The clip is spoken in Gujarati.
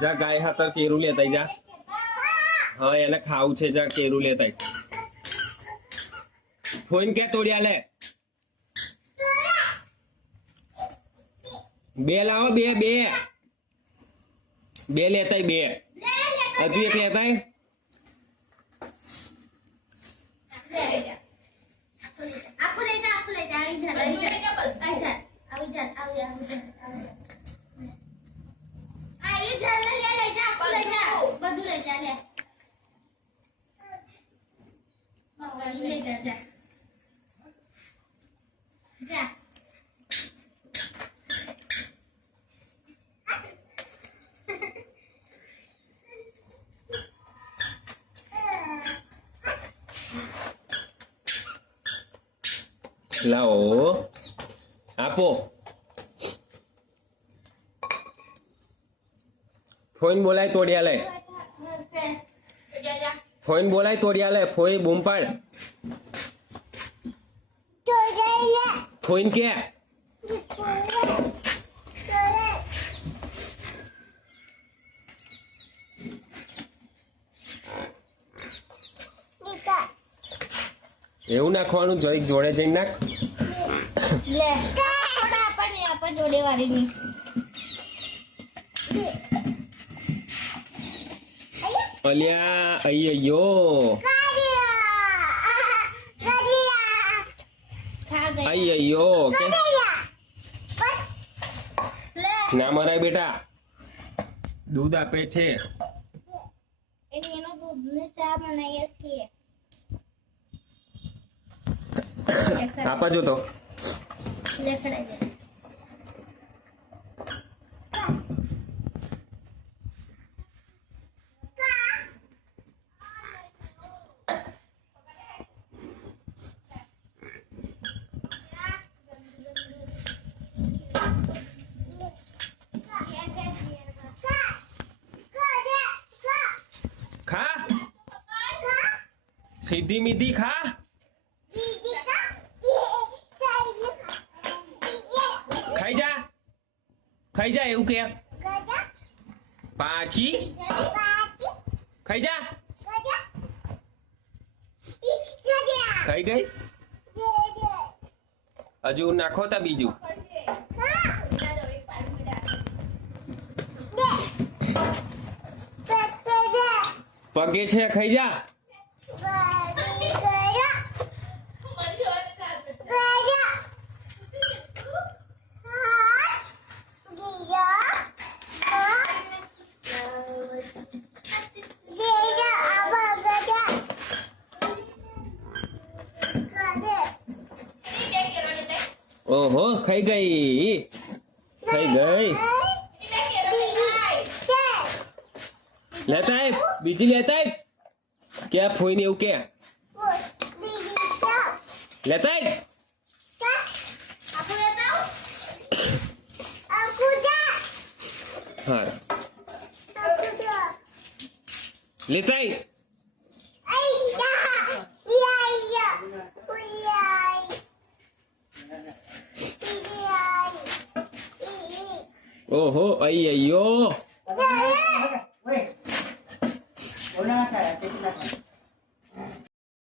જા ગાય હાતર કેરું લેતા જા હા એને ખાવું છે જા કેરું લેતા ફોન કે તોડ્યા લે બે લાવો બે બે બે લેતાય બે હજુ એક લેતા lao, apple point bola hai tuổi đi à ફોઈન બોલાય તોડી આલે ફોઈ બૂમ પાડ ફોઈન કે એવું નાખવાનું જોઈ જોડે જઈ નાખ આપણને આપણ જોડે વાળી Olha, aí, aí, ô. Aí, aí, ô. ના મરાય બેટા દૂધ આપે છે આપજો તો લખડે સીધી મીધી ખા ખાઈ જા ખાઈ જા એવું કે પાછી ખાઈ જા ખાઈ ગઈ હજુ નાખો તા બીજું પગે છે ખાઈ જા ô hô khay gầy khay gầy lấy tay bị chi lấy tay kia phôi nhiều kia lấy tay Hãy subscribe ¡Ojo! ¡Ay, ay, yo! Una cara, la